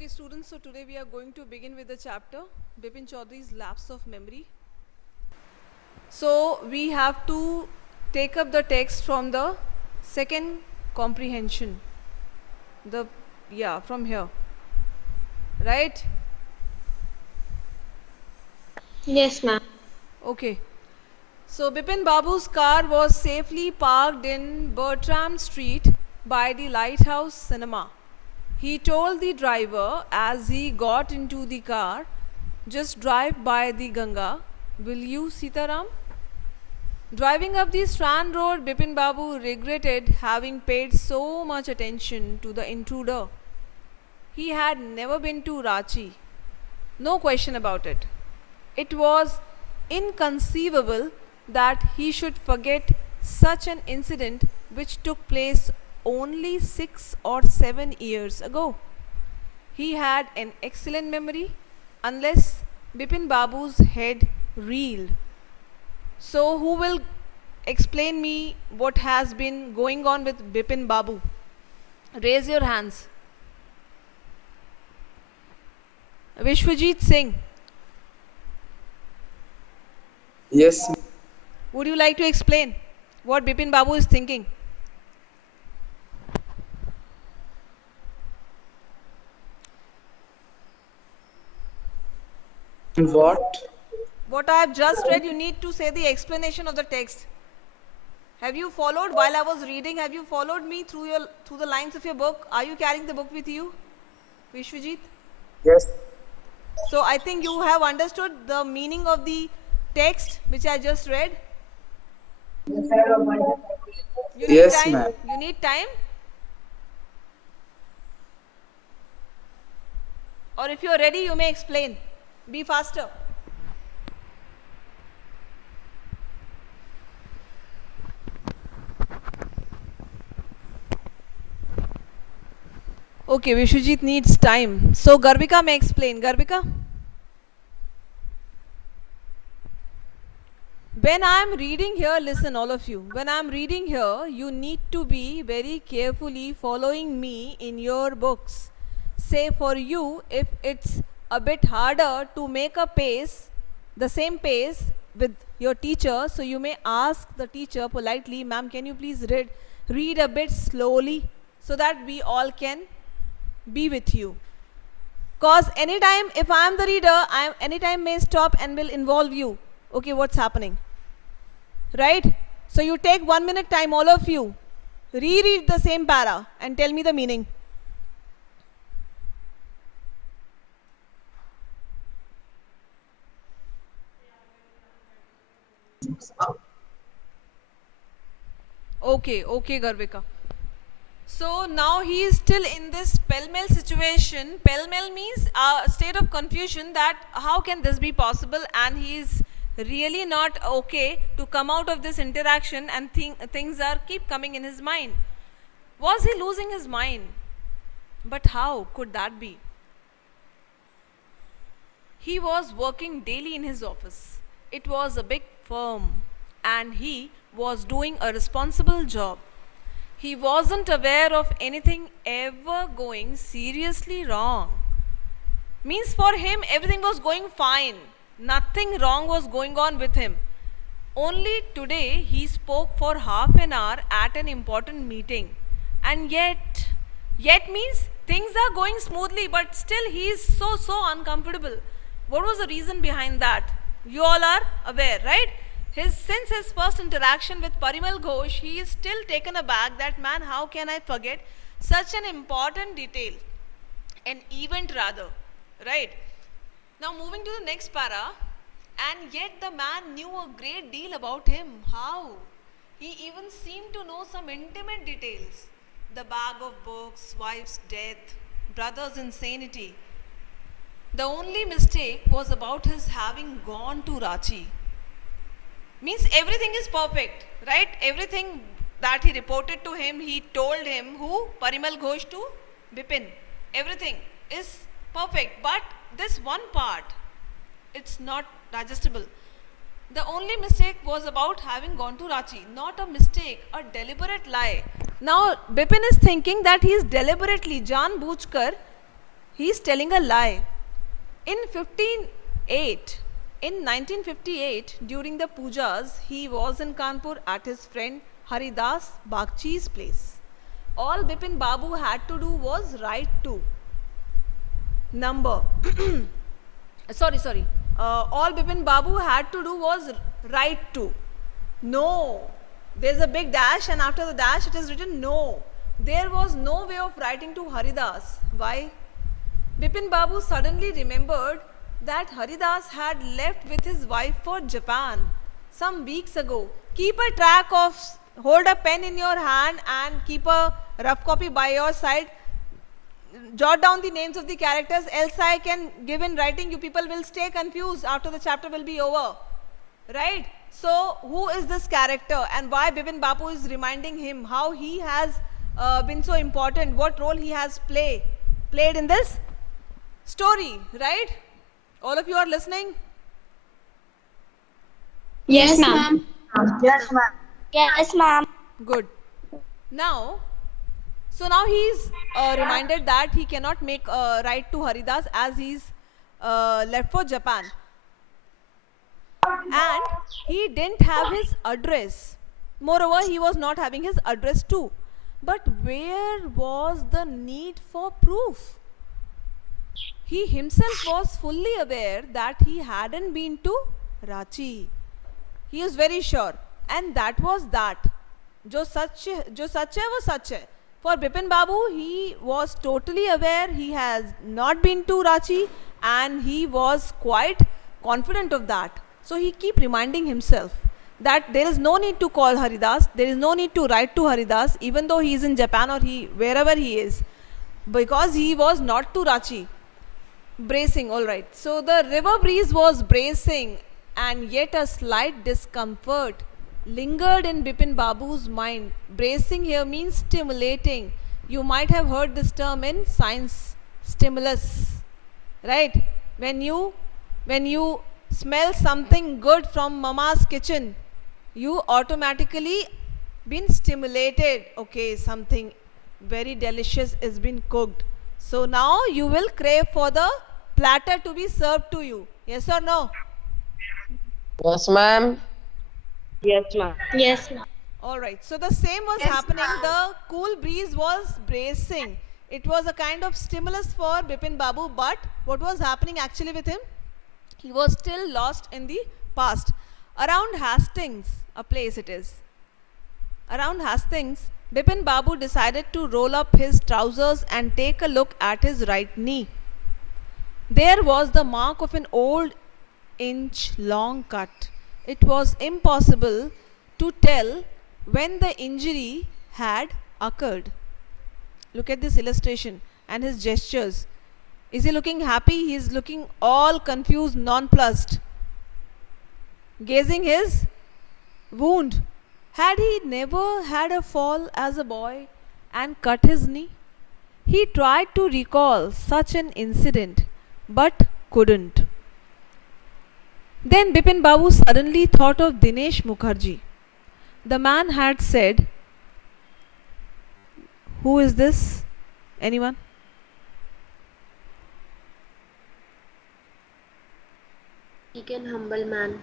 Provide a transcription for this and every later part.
Okay, students, so today we are going to begin with the chapter Bipin Chaudhary's Lapse of Memory. So we have to take up the text from the second comprehension. From here. Right? Yes, ma'am. Okay. So Bipin Babu's car was safely parked in Bertram Street by the Lighthouse Cinema. He told the driver as he got into the car, "Just drive by the Ganga, will you, Sitaram?" Driving up the Strand Road, Bipin Babu regretted having paid so much attention to the intruder. He had never been to Ranchi. No question about it. It was inconceivable that he should forget such an incident which took place only 6 or 7 years ago. He had an excellent memory, unless Bipin Babu's head reeled. So, who will explain me what has been going on with Bipin Babu? Raise your hands. Vishwajit Singh. Yes, Would you like to explain what Bipin Babu is thinking? what? What I have just read, you need to say the explanation of the text. Have you followed while I was reading? Have you followed me through the lines of your book? Are you carrying the book with you, Vishwajit? Yes, So I think you have understood the meaning of the text which I just read. You need Yes, time. ma'am. You need time. Or if you are ready, you may explain. Be faster. Okay, Vishwajit needs time. So Garbika may explain. Garbika? When I am reading here, listen all of you. When I am reading here, you need to be very carefully following me in your books. Say for you, if it's a bit harder to make a pace, the same pace with your teacher, so you may ask the teacher politely, "Ma'am, can you please read a bit slowly so that we all can be with you." Cause anytime if I am the reader, I anytime may stop and will involve you. Okay, what's happening? Right? So you take 1 minute time, all of you. Reread the same para and tell me the meaning. Okay, Garvika. So now he is still in this pell-mell situation. Pell-mell means a state of confusion that how can this be possible, and he is really not okay to come out of this interaction, and things are keep coming in his mind. Was he losing his mind? But how could that be? He was working daily in his office. It was a big firm and he was doing a responsible job. He wasn't aware of anything ever going seriously wrong. Means for him everything was going fine. Nothing wrong was going on with him. Only today he spoke for half an hour at an important meeting. And yet means things are going smoothly, but still he is so uncomfortable. What was the reason behind that? You all are aware, right? Since his first interaction with Parimal Ghosh, he is still taken aback that, man, how can I forget such an important detail? An event rather, right? Now moving to the next para, and yet the man knew a great deal about him. How? He even seemed to know some intimate details. The bag of books, wife's death, brother's insanity. The only mistake was about his having gone to Ranchi. Means everything is perfect, right? Everything that he reported to him, he told him, who? Parimal Ghosh to Bipin. Everything is perfect, but this one part, it's not digestible. The only mistake was about having gone to Ranchi. Not a mistake, a deliberate lie. Now Bipin is thinking that he is deliberately, Jan Bujkar, He's telling a lie. In 1958, during the pujas, he was in Kanpur at his friend Haridas Bagchi's place. All Bipin Babu had to do was write to number. sorry. All Bipin Babu had to do was write to. No. There's a big dash, and after the dash it is written no. There was no way of writing to Haridas. Why? Bipin Babu suddenly remembered that Haridas had left with his wife for Japan some weeks ago. Keep a track of, hold a pen in your hand and keep a rough copy by your side. Jot down the names of the characters, else I can give in writing. You people will stay confused after the chapter will be over. Right? So, who is this character and why Bipin Babu is reminding him how he has been so important, what role he has played in this story, right? All of you are listening? Yes, ma'am. Yes, ma'am. Yes, ma'am. Good. Now he's reminded that he cannot make a write to Haridas as he's left for Japan. And he didn't have his address. Moreover, he was not having his address too. But where was the need for proof? He himself was fully aware that he hadn't been to Ranchi. He is very sure. And that was that. Jo sach hai wo sach hai. For Bipin Babu, he was totally aware he has not been to Ranchi and he was quite confident of that. So he keep reminding himself that there is no need to call Haridas, there is no need to write to Haridas even though he is in Japan or wherever he is, because he was not to Ranchi. Bracing, alright. So the river breeze was bracing and yet a slight discomfort lingered in Bipin Babu's mind. Bracing here means stimulating. You might have heard this term in science, stimulus, right? When you smell something good from mama's kitchen, you automatically been stimulated. Okay, something very delicious is been cooked. So now you will crave for the platter to be served to you. Yes or no? Yes, ma'am. Yes, ma'am. Yes, ma'am. Alright, so the same was happening. The cool breeze was bracing. It was a kind of stimulus for Bipin Babu, but what was happening actually with him? He was still lost in the past. Around Hastings, a place it is. Around Hastings, Bipin Babu decided to roll up his trousers and take a look at his right knee. There was the mark of an old inch-long cut. It was impossible to tell when the injury had occurred. Look at this illustration and his gestures. Is he looking happy? He is looking all confused, nonplussed, gazing his wound. Had he never had a fall as a boy and cut his knee? He tried to recall such an incident, but couldn't. Then Bipin Babu suddenly thought of Dinesh Mukherjee. The man had said, "Who is this? Anyone?" Meek and humble man.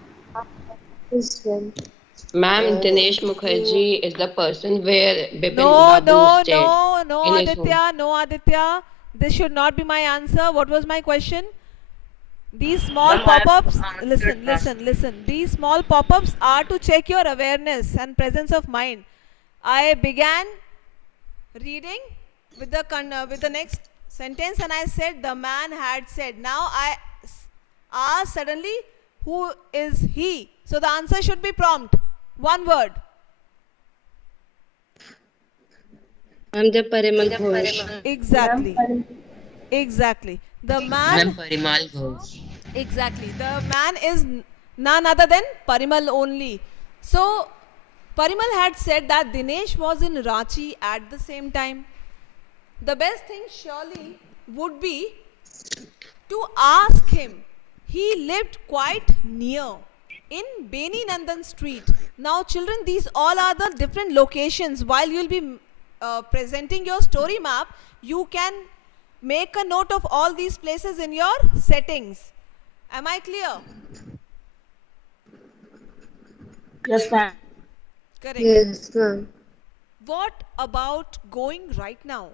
His friend. Ma'am, Dinesh Mukherjee is the person where Bipin No, Babu stayed. no, in his Aditya, no, Aditya. This should not be my answer. What was my question? These small pop-ups, listen. These small pop-ups are to check your awareness and presence of mind. I began reading with the next sentence and I said the man had said. Now I asked suddenly, who is he? So the answer should be prompt. One word. I'm the Parimal Ghosh. Exactly. The man. Parimal Ghosh. Exactly. The man is none other than Parimal only. So, Parimal had said that Dinesh was in Ranchi at the same time. The best thing surely would be to ask him. He lived quite near in Beni Nandan Street. Now, children, these all are the different locations. While you will be presenting your story map, you can Make a note of all these places in your settings. Am I clear? Yes, ma'am. Correct. Yes, ma'am. What about going right now?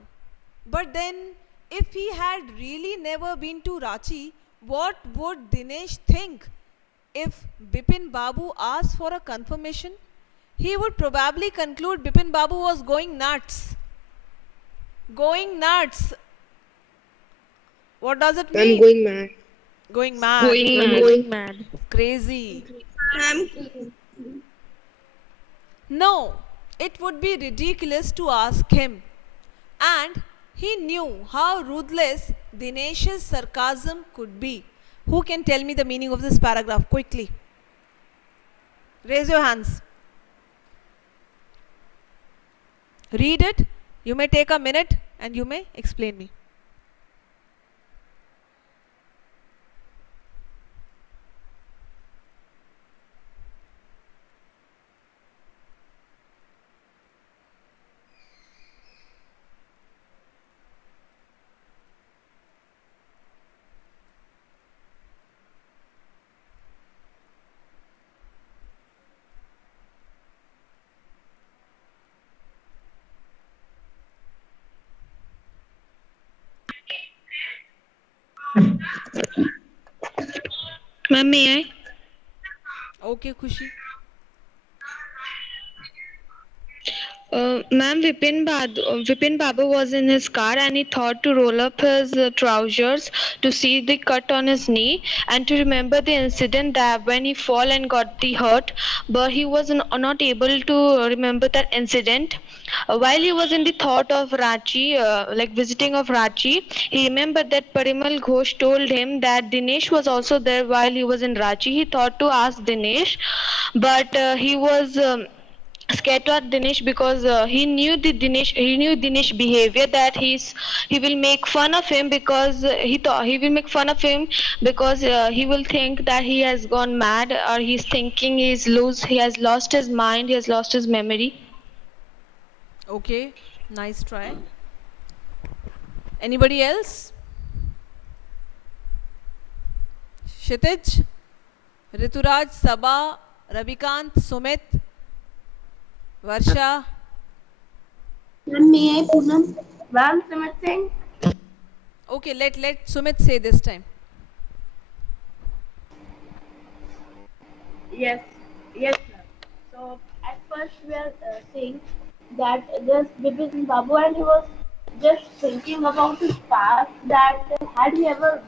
But then, if he had really never been to Ranchi, what would Dinesh think? If Bipin Babu asked for a confirmation, he would probably conclude Bipin Babu was going nuts. Going nuts. What does it I'm mean? going mad. Going mad. Going I'm mad. going mad. Crazy. No, it would be ridiculous to ask him. And he knew how ruthless Dinesh's sarcasm could be. Who can tell me the meaning of this paragraph quickly? Raise your hands. Read it. You may take a minute and you may explain me. Ma'am, may I? Okay, Khushi. Ma'am, Vipin Babu was in his car and he thought to roll up his trousers to see the cut on his knee and to remember the incident that when he fall and got the hurt, but he was not able to remember that incident. While he was in the thought of Ranchi, like visiting of Ranchi, he remembered that Parimal Ghosh told him that Dinesh was also there while he was in Ranchi. He thought to ask Dinesh, but he was scared to ask Dinesh because he knew Dinesh behavior that he will make fun of him because he thought he will make fun of him because he will think that he has gone mad or he's thinking he has lost his mind, he has lost his memory. Okay, nice try. Anybody else? Kshitij, Rituraj, Sabha, Ravikant, Sumit, Varsha. Ma'am, may I, Poonam? Ma'am, Sumit Singh. Okay, let Sumit say this time. Yes, yes, ma'am. So at first we are saying that just Bipin Babu and he was just thinking about his past that had he ever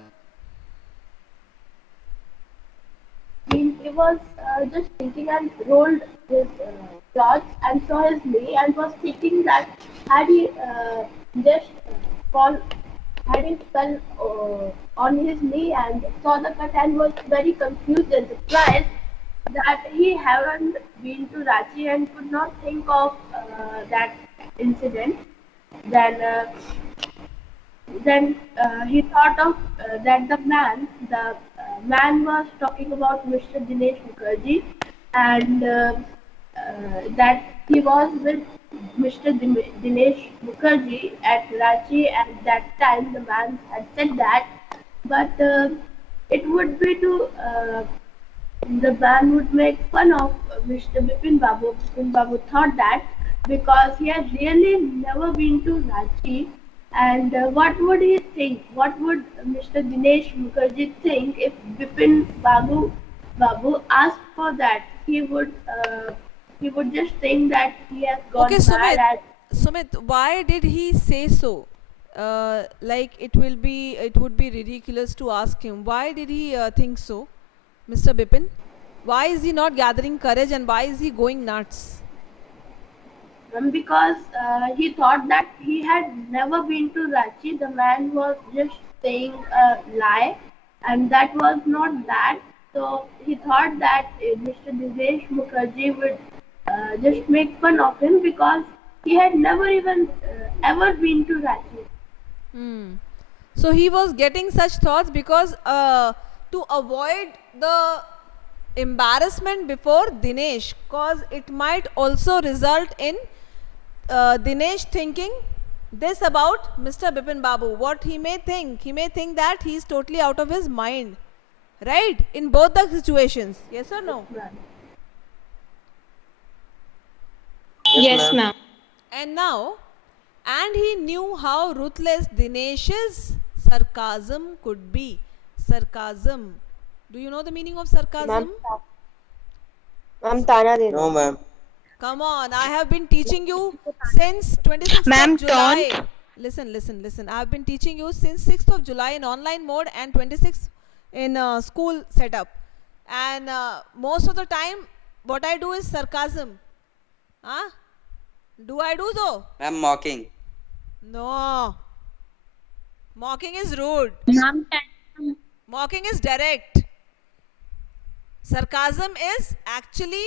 been, he was just thinking and rolled his clothes and saw his knee and was thinking that had he just fall, had he fell on his knee and saw the cut and was very confused and surprised that he haven't been to Ranchi and could not think of that incident. Then, he thought of that the man was talking about Mr. Dinesh Mukherjee, and that he was with Mr. Dinesh Mukherjee at Ranchi at that time. The man had said that, but it would be to the man would make fun of Mr. Bipin Babu. Bipin Babu thought that because he had really never been to Ranchi, and what would he think? What would Mr. Dinesh Mukherjee think if Bipin Babu asked for that? He would just think that he has gone Okay, mad. Sumit. Sumit, why did he say so? Like it would be ridiculous to ask him. Why did he think so, Mr. Bipin? Why is he not gathering courage and why is he going nuts? Because he thought that he had never been to Ranchi. The man was just saying a lie, and that was not that. So he thought that Mr. Dinesh Mukherjee would just make fun of him because he had never even ever been to Ranchi. So he was getting such thoughts because to avoid the embarrassment before Dinesh, cause it might also result in Dinesh thinking this about Mr. Bipin Babu. What he may think that he is totally out of his mind, right? In both the situations, yes or no? Yes, ma'am. And he knew how ruthless Dinesh's sarcasm could be. Sarcasm. Do you know the meaning of sarcasm? Ma'am, tana de No, ma'am. Come on, I have been teaching you since 26th Ma'am, of July. taunt. Listen. I have been teaching you since 6th of July in online mode and 26th in school setup. And most of the time, what I do is sarcasm. Huh? Do I do so? Ma'am, mocking. No. Mocking is rude. Ma'am, Mocking is direct. Sarcasm is actually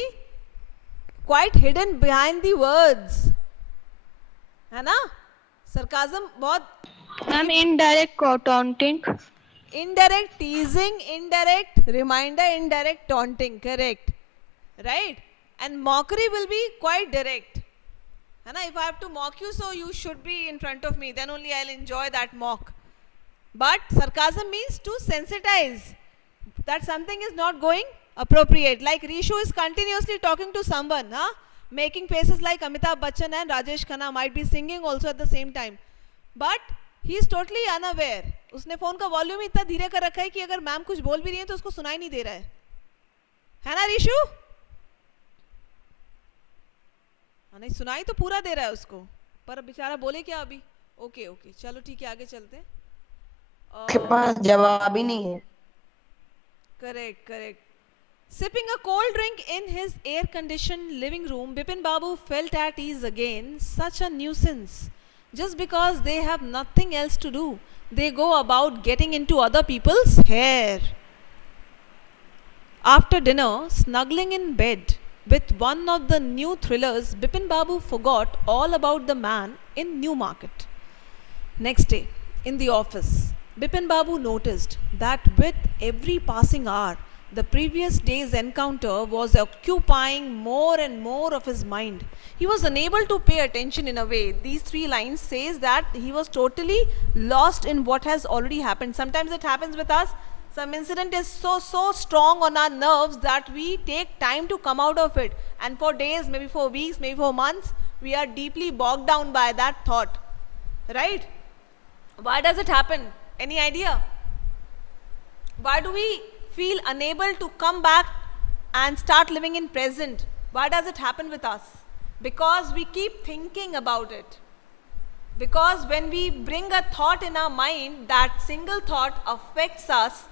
quite hidden behind the words. है ना? Sarcasm बहुत Ma'am, indirect taunting. indirect teasing, indirect reminder, indirect taunting. Correct. Right? And mockery will be quite direct. है ना? If I have to mock you, so you should be in front of me. Then only I'll enjoy that mock. But sarcasm means to sensitize that something is not going appropriate. Like Rishu is continuously talking to someone, huh? Making faces like Amitabh Bachchan and Rajesh Khanna, might be singing also at the same time. But he is totally unaware. उसने phone का volume इतना धीरे कर रखा है कि अगर ma'am कुछ बोल भी रही है तो उसको सुनाई नहीं दे रहा है ना रिशु? नहीं सुनाई तो पूरा दे रहा है उसको, पर बेचारा बोले क्या अभी? ओके चलो ठीक है, आगे चलते हैं. के पास जवाब ही नहीं है. Correct. Sipping a cold drink in his air-conditioned living room, Bipin Babu felt at ease again. Such a nuisance. Just because they have nothing else to do, they go about getting into other people's hair. After dinner, snuggling in bed with one of the new thrillers, Bipin Babu forgot all about the man in Newmarket. Next day, in the office, Bipin Babu noticed that with every passing hour, the previous day's encounter was occupying more and more of his mind. He was unable to pay attention in a way. These 3 lines says that he was totally lost in what has already happened. Sometimes it happens with us. Some incident is so strong on our nerves that we take time to come out of it. And for days, maybe for weeks, maybe for months, we are deeply bogged down by that thought. Right? Why does it happen? Any idea? Why do we feel unable to come back and start living in present? Why does it happen with us? Because we keep thinking about it. Because when we bring a thought in our mind, that single thought affects us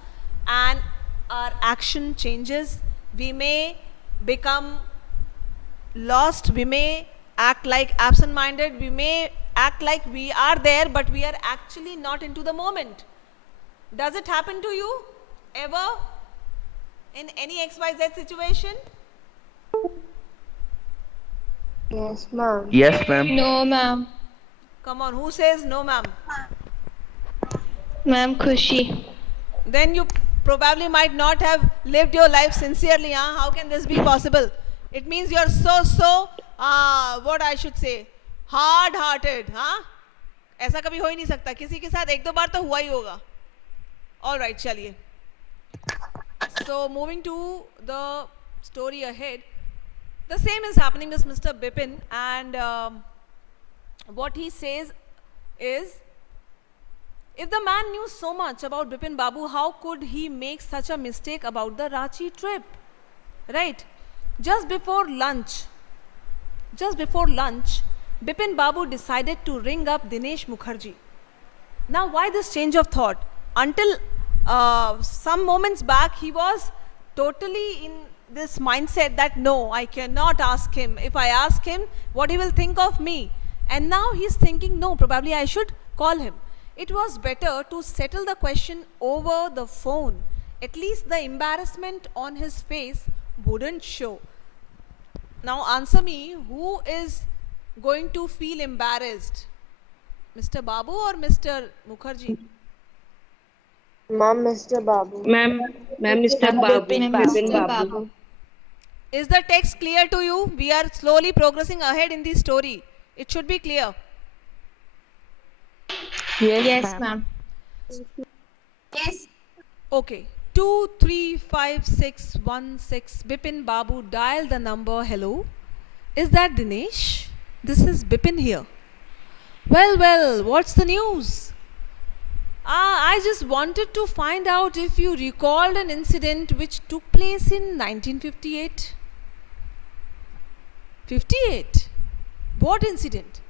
and our action changes. We may become lost, we may act like absent-minded, we may act like we are there but we are actually not into the moment. Does it happen to you ever in any XYZ situation? Yes, ma'am. Yes, ma'am. No, ma'am. Come on, who says no, ma'am? Ma'am, Khushi. Then you probably might not have lived your life sincerely. Huh? How can this be possible? It means you are so what I should say, hard-hearted. Huh? ऐसा कभी हो ही नहीं सकता. किसी के साथ 1-2 बार तो हुआ ही होगा. All right, चलिए. So moving to the story ahead, the same is happening with Mr. Bipin, and what he says is, if the man knew so much about Bipin Babu, how could he make such a mistake about the Ranchi trip? Right? Just before lunch, Bipin Babu decided to ring up Dinesh Mukherjee. Now, why this change of thought? Until some moments back, he was totally in this mindset that no, I cannot ask him. If I ask him, what he will think of me? And now he's thinking, no, probably I should call him. It was better to settle the question over the phone. At least the embarrassment on his face wouldn't show. Now answer me, who is going to feel embarrassed? Mr. Babu or Mr. Mukherjee? Ma'am, Mr. Babu. Ma'am, Mr. Babu. Bipin Babu. Is the text clear to you? We are slowly progressing ahead in the story. It should be clear. Yes, ma'am. Okay. 235616 Bipin Babu, dial the number. Hello. Is that Dinesh? This is Bipin here. Well, what's the news? I just wanted to find out if you recalled an incident which took place in 1958. 58? What incident?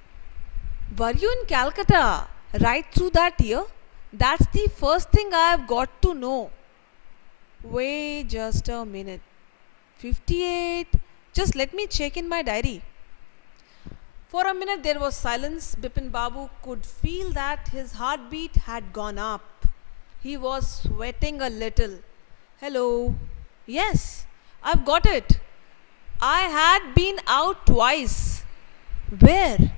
Were you in Calcutta right through that year? That's the first thing I've got to know. Wait just a minute. 58? Just let me check in my diary. For a minute there was silence. Bipin Babu could feel that his heartbeat had gone up. He was sweating a little. Hello. Yes, I've got it. I had been out twice. Where?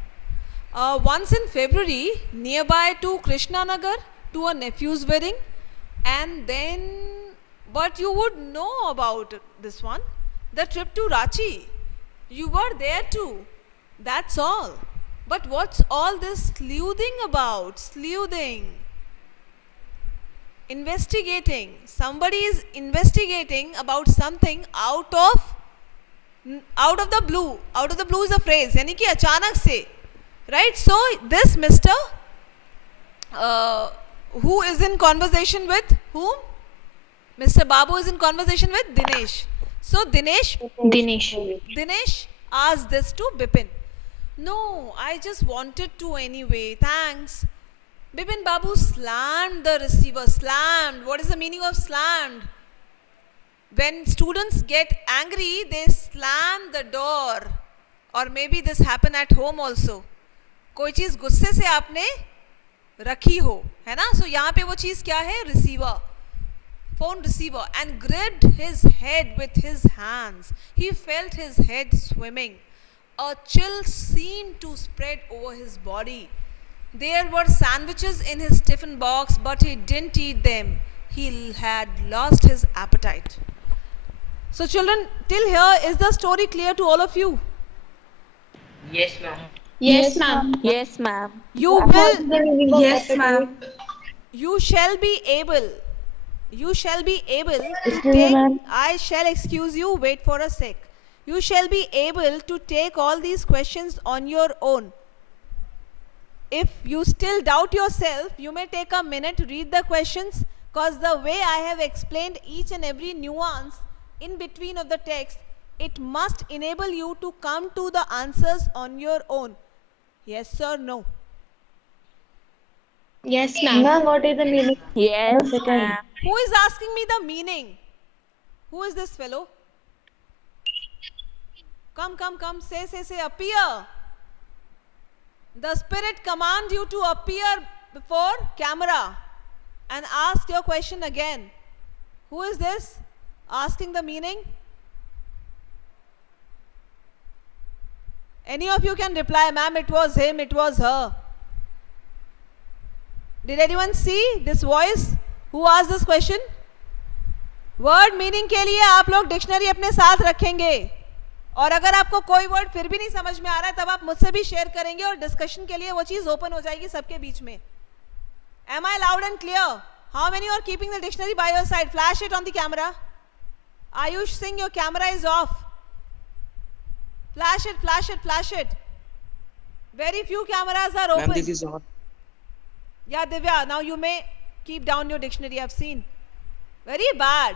Once in February, nearby to Krishnanagar, to a nephew's wedding. And then, but you would know about this one. The trip to Ranchi. You were there too. That's all. But what's all this sleuthing about? Sleuthing. Investigating. Somebody is investigating about something out of the blue. Out of the blue is a phrase. यानी कि अचानक से. Right? So this Mr. Who is in conversation with whom? Mr. Babu is in conversation with Dinesh. So Dinesh asked this to Bipin. No, I just wanted to anyway. Thanks. Bipin Babu slammed the receiver. Slammed. What is the meaning of slammed? When students get angry, they slam the door. Or maybe this happened at home also. कोई चीज गुस्से से आपने रखी हो, है ना? So यहाँ पे वो चीज क्या है? Receiver. Phone receiver. And gripped his head with his hands. He felt his head swimming. A chill seemed to spread over his body. There were sandwiches in his tiffin box, but he didn't eat them. He had lost his appetite. So children, till here, is the story clear to all of you? Yes, ma'am. Yes, ma'am. Yes, ma'am. You will, Yes, ma'am. you shall be able to take, I shall excuse you, wait for a sec. You shall be able to take all these questions on your own. If you still doubt yourself, you may take a minute to read the questions, because the way I have explained each and every nuance in between of the text, it must enable you to come to the answers on your own. Yes or no? Yes, ma'am. What is the meaning? Yes, ma'am. Who is asking me the meaning? Who is this fellow? Come, say, appear. The spirit command you to appear before camera and ask your question again. Who is this asking the meaning? Any of you can reply, ma'am, it was him, it was her. Did anyone see this voice? Who asked this question? Word meaning के लिए आप लोग dictionary अपने साथ रखेंगे, और अगर आपको कोई वर्ड फिर भी नहीं समझ में आ रहा है तब आप मुझसे भी शेयर करेंगे और डिस्कशन के लिए वो चीज ओपन हो जाएगी सबके बीच में. Am I loud and clear? How many are keeping the dictionary by your side? Flash it on the camera. Ayush Singh, your camera is off. Flash it. Very few cameras are open. Ma'am, this is on. Yeah, Divya, now you may keep down your dictionary. I've seen. Very bad.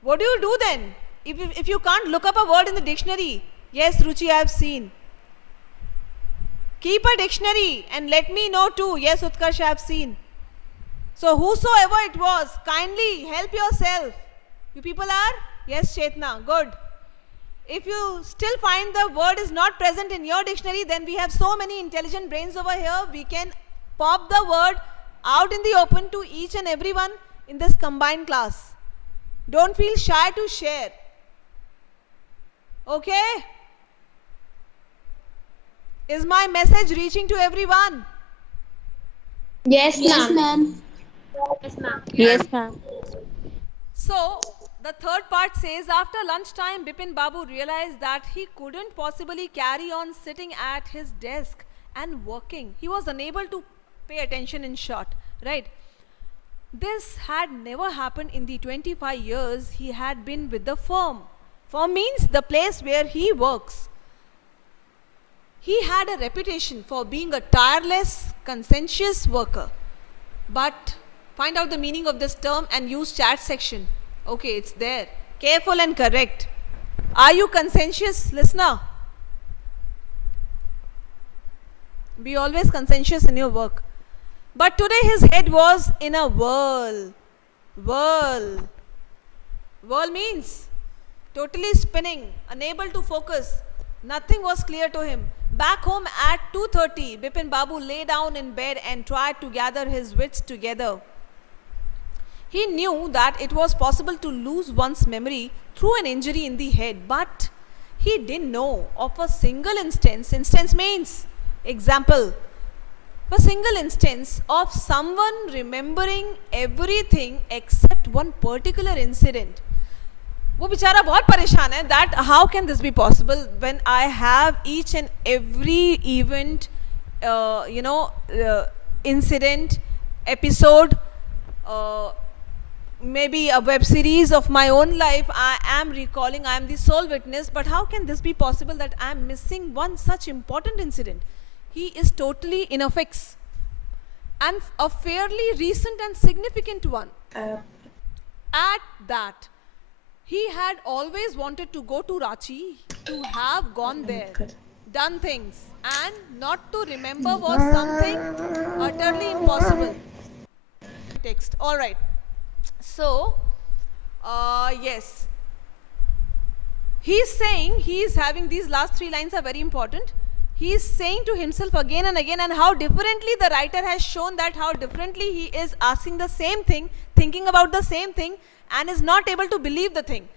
What do you do then? If you can't look up a word in the dictionary. Yes, Ruchi, I've seen. Keep a dictionary and let me know too. Yes, Utkarsh, I've seen. So whosoever it was, kindly help yourself. You people are? Yes, Chetna. Good. If you still find the word is not present in your dictionary, then we have so many intelligent brains over here. We can pop the word out in the open to each and everyone in this combined class. Don't feel shy to share. Okay? Is my message reaching to everyone? Yes, ma'am. Yes, ma'am. So, the third part says, after lunchtime, Bipin Babu realized that he couldn't possibly carry on sitting at his desk and working. He was unable to Pay attention in short, right? This had never happened in the 25 years he had been with the firm. Firm means the place where he works. He had a reputation for being a tireless, conscientious worker. But find out the meaning of this term and use chat section. Okay, it's there. Careful and correct. Are you conscientious, listener? Be always conscientious in your work. But today his head was in a whirl. Whirl. Whirl means totally spinning, unable to focus. Nothing was clear to him. Back home at 2:30, Bipin Babu lay down in bed and tried to gather his wits together. He knew that it was possible to lose one's memory through an injury in the head, but he didn't know of a single instance. Instance means example. A single instance of someone remembering everything except one particular incident. वो बेचारा बहुत परेशान है that how can this be possible when I have each and every event, incident, episode, maybe a web series of my own life I am recalling, I am the sole witness, but how can this be possible that I am missing one such important incident? He is totally in a fix, and a fairly recent and significant one. At that, he had always wanted to go to Ranchi, to have gone there, done things, and not to remember was something utterly impossible. Text. All right. So, yes. He's saying, he's having these last three lines are very important. He is saying to himself again and again, and how differently the writer has shown that how differently he is asking the same thing, thinking about the same thing, and is not able to believe the thing.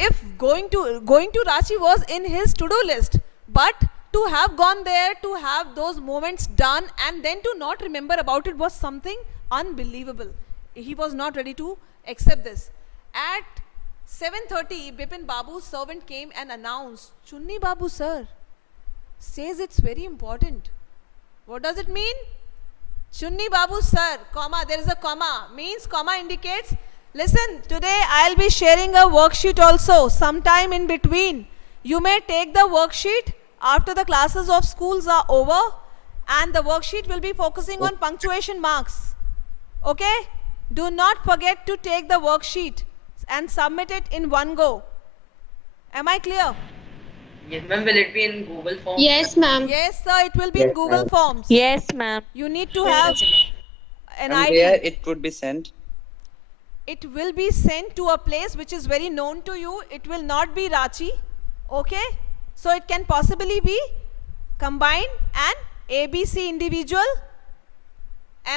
If going to Ranchi was in his to-do list, but to have gone there, to have those moments done, and then to not remember about it was something unbelievable. He was not ready to accept this. At 7:30, Bipin Babu's servant came and announced, "Chunni Babu sir says it's very important." What does it mean? Chunni Babu sir, comma, there is a comma, means comma indicates, listen, today I'll be sharing a worksheet also, sometime in between. You may take the worksheet after the classes of schools are over, and the worksheet will be focusing on punctuation marks. Okay? Do not forget to take the worksheet and submit it in one go. Am I clear? Yes, ma'am. Will it be in Google Forms? Yes, ma'am. Yes, sir. It will be in Google Forms. Yes, ma'am. You need to have an And ID. where it would be sent? It will be sent to a place which is very known to you. It will not be Ranchi. Okay? So it can possibly be combined and ABC individual.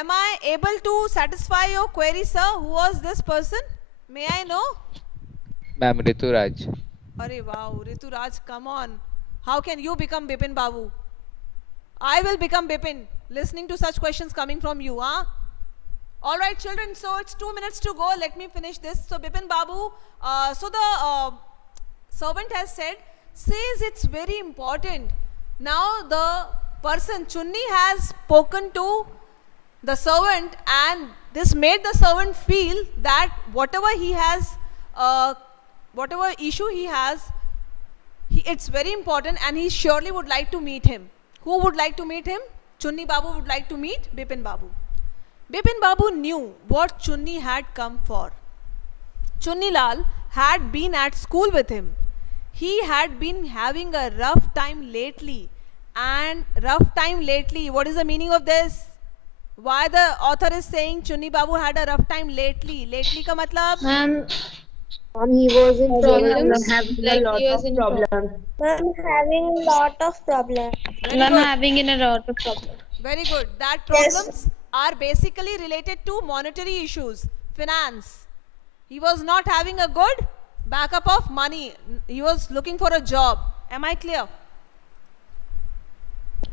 Am I able to satisfy your query, sir? Who was this person? May I know? Ma'am, Rituraj. Arey wow, Rituraj, come on. How can you become Bipin Babu? I will become Bipin, listening to such questions coming from you, huh? Alright children, so it's 2 minutes to go. Let me finish this. So Bipin Babu, so the servant has says it's very important. Now the person, Chunni, has spoken to the servant, and this made the servant feel that whatever he has, whatever issue he has, it's very important, and he surely would like to meet him. Who would like to meet him? Chunni Babu would like to meet Bipin Babu. Bipin Babu knew what Chunni had come for. Chunni Lal had been at school with him. He had been having a rough time lately. And rough time lately, what is the meaning of this? Why the author is saying Chunni Babu had a rough time lately? Lately ka matlab? Ma'am, He was in problems. having Like a lot he was of in problems. Ma'am, having a lot of problems. Very Ma'am, good. having in a lot of problems. Very good. That problems are basically related to monetary issues, finance. He was not having a good backup of money. He was looking for a job. Am I clear?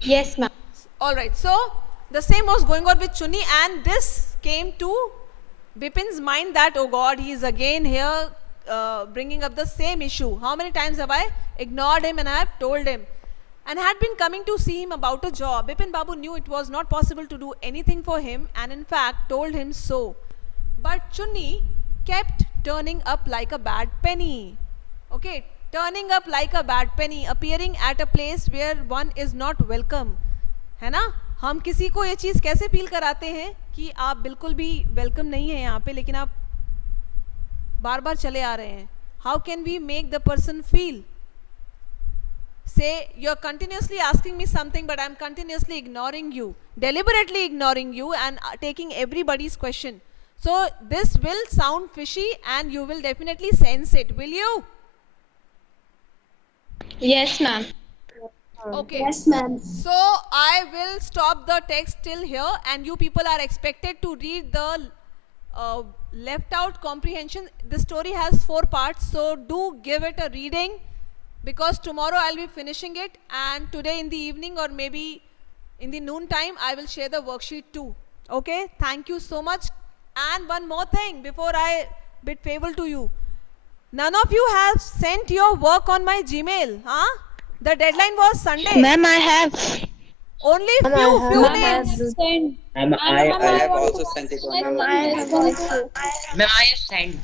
Yes, ma'am. Alright, so the same was going on with Chunni, and this came to Bipin's mind that, oh God, he is again here bringing up the same issue. How many times have I ignored him and I have told him? and had been coming to see him about a job. Bipin Babu knew it was not possible to do anything for him and in fact told him so. But Chunni kept turning up like a bad penny. Okay, turning up like a bad penny, appearing at a place where one is not welcome. है ना? हम किसी को ये चीज़ कैसे feel कराते हैं कि आप बिल्कुल भी वेलकम नहीं है यहाँ पे, लेकिन आप बार बार चले आ रहे हैं. How can we make the person feel? Say, you're continuously asking me something, but I'm continuously ignoring you, deliberately ignoring you and taking everybody's question. So this will sound fishy and you will definitely sense it, will you? Yes, ma'am. Okay. Yes, ma'am. So I will stop the text till here and you people are expected to read the left out comprehension. The story has 4 parts, so do give it a reading because tomorrow I'll be finishing it and today in the evening or maybe in the noon time I will share the worksheet too. Okay, thank you so much. And one more thing before I bid farewell to you. None of you have sent your work on my Gmail, huh? The deadline was Sunday. Ma'am, I have. Only few names. I have also sent it on. Ma'am, I have sent.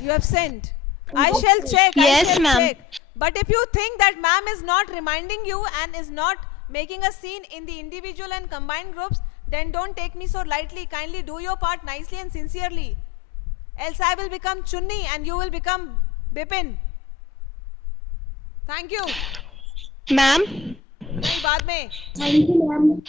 You have sent. I shall check. Yes, I shall ma'am. check. But if you think that ma'am is not reminding you and is not making a scene in the individual and combined groups, then don't take me so lightly. Kindly do your part nicely and sincerely. Else I will become Chunni and you will become Bipin. Thank you. Ma'am. नहीं बाद में. Thank you, ma'am.